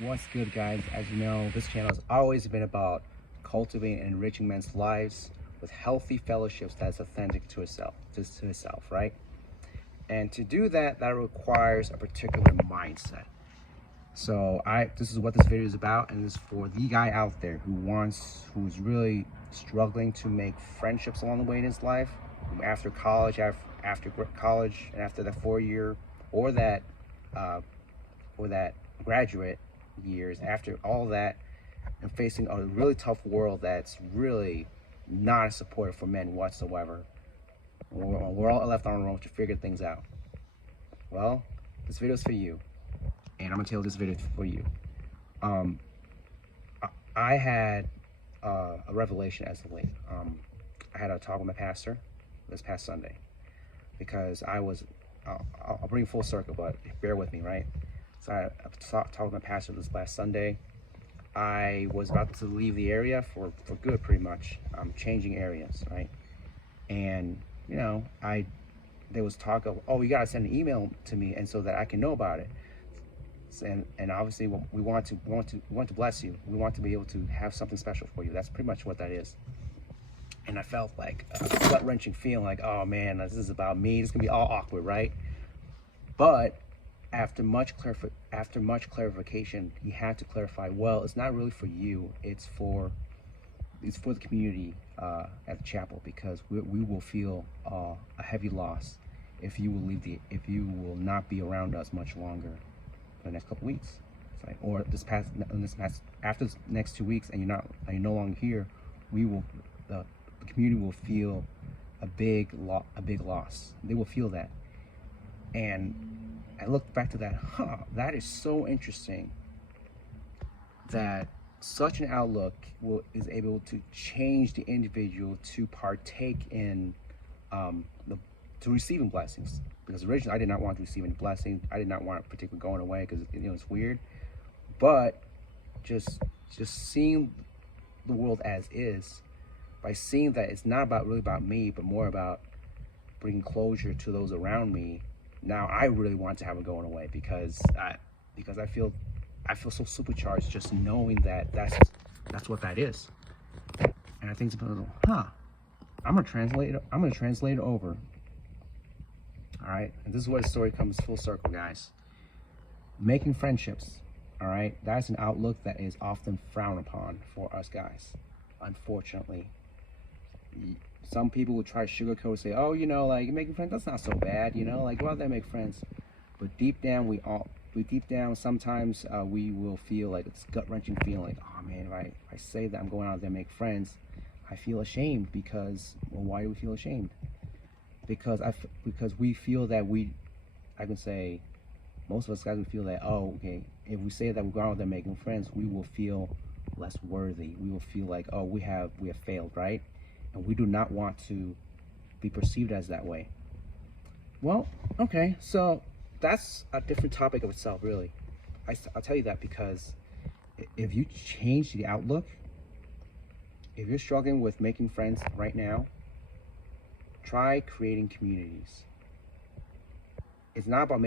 What's good, guys? As you know, this channel has always been about cultivating and enriching men's lives with healthy fellowships that's authentic to itself, right? And to do that, that requires a particular mindset. So this is what this video is about, and this is for the guy out there who's really struggling to make friendships along the way in his life, after college, after college, and after that 4 year, or that, uh, or that graduate years, after all that, and facing a really tough world that's really not supportive for men whatsoever. We're all left on our own to figure things out. Well, this video is for you, and I'm gonna tell this video for you. Um, I had a revelation as of late. I had a talk with my pastor this past Sunday because I'll bring full circle, but bear with me, right? So I talked with my pastor this last Sunday. I was about to leave the area for good, pretty much. Changing areas, right? And there was talk of, oh, you gotta send an email to me, and so that I can know about it. And obviously, we want to bless you. We want to be able to have something special for you. That's pretty much what that is. And I felt like a gut-wrenching feeling, like, oh man, this is about me. This is gonna be all awkward, right? But after much clarification, he had to clarify, well, it's not really for you. It's for the community at the chapel, because we will feel a heavy loss if you will not be around us much longer for the next couple weeks. It's like, or after the next 2 weeks, and you're no longer here, the community will feel a big loss. They will feel that. And I looked back to that, that is so interesting that such an outlook is able to change the individual to partake in to receiving blessings. Because originally I did not want to receive any blessings. I did not want particularly going away, because it's weird. But just seeing the world as is, by seeing that it's not really about me, but more about bringing closure to those around me. Now I really want to have it going away, because I feel so supercharged just knowing that that's what that is. And I think, I'm gonna translate it over. All right, and this is where the story comes full circle, guys. Making friendships, all right, that's an outlook that is often frowned upon for us guys, unfortunately. Some people will try to sugarcoat and say, oh, like, making friends, that's not so bad, like, go out there and make friends. But deep down, sometimes we will feel like it's gut-wrenching feeling, like, oh man, if I say that I'm going out there and make friends, I feel ashamed. Because, well, why do we feel ashamed? Because we feel that I can say, most of us guys, we feel that, oh, okay, if we say that we're going out there making friends, we will feel less worthy. We will feel like, oh, we have failed, right? And we do not want to be perceived as that way. Well, okay, so that's a different topic of itself, really. I'll tell you that because if you change the outlook, if you're struggling with making friends right now, try creating communities. It's never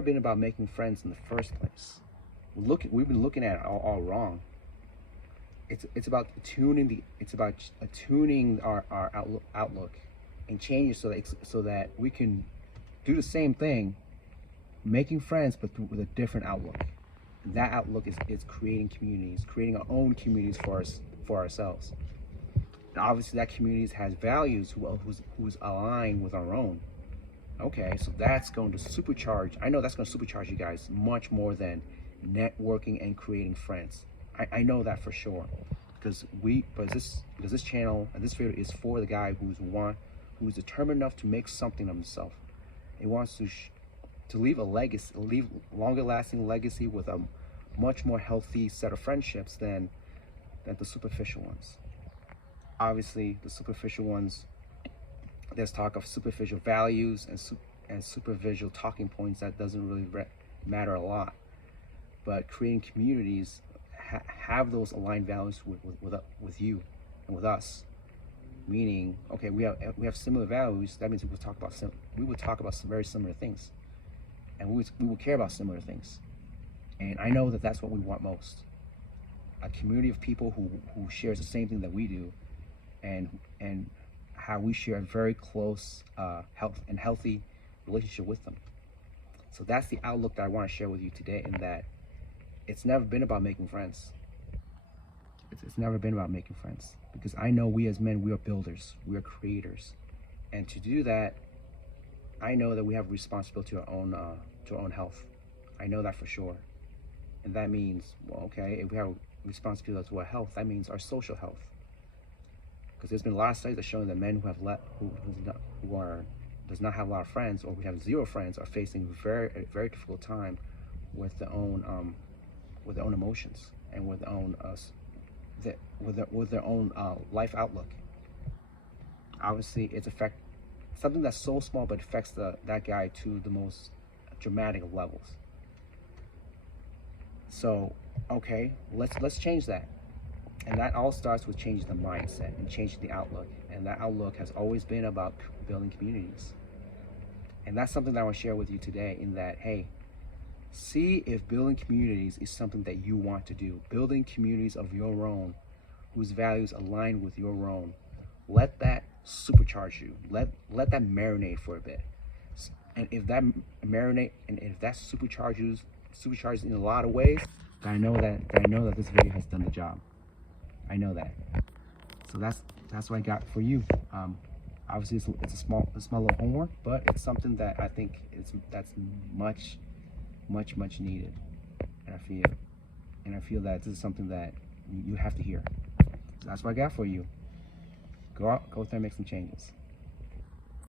been about making friends in the first place. We've been looking at it all wrong. It's about attuning our outlook and change it so that we can do the same thing, making friends, but with a different outlook. And that outlook is creating communities, creating our own communities for ourselves. And obviously that communities has values who's aligned with our own. Okay, so that's going to supercharge. I know that's going to supercharge you guys much more than networking and creating friends. I know that for sure, because this channel and this video is for the guy who's determined enough to make something of himself. He wants to leave a legacy, leave longer lasting legacy with a much more healthy set of friendships than the superficial ones. Obviously, the superficial ones, there's talk of superficial values and superficial talking points that doesn't really matter a lot. But creating communities have those aligned values with you and with us. Meaning, okay, we have similar values. That means we would talk about some very similar things, and we will care about similar things. And I know that that's what we want most. A community of people who shares the same thing that we do, and how we share a very close healthy relationship with them. So that's the outlook that I want to share with you today, in that it's never been about making friends. It's never been about making friends, because I know we as men, we are builders, we are creators. And to do that, I know that we have a responsibility to our own health. I know that for sure. And that means, well, okay, if we have a responsibility to our health, that means our social health. Because there's been a lot of studies that show that men does not have a lot of friends, or we have zero friends, are facing a very difficult time with their own emotions, and with their own life outlook. Obviously, it's something that's so small, but affects that guy to the most dramatic of levels. So, okay, let's change that. And that all starts with changing the mindset and changing the outlook. And that outlook has always been about building communities. And that's something that I want to share with you today, in that, hey, see if building communities is something that you want to do. Building communities of your own, whose values align with your own. Let that supercharge you. Let that marinate for a bit. And if that supercharges in a lot of ways, then I know that this video has done the job. I know that. So that's what I got for you. Obviously, it's a small little homework, but it's something that I think that's much needed. And I feel that this is something that you have to hear. So that's what I got for you. Go out there and make some changes.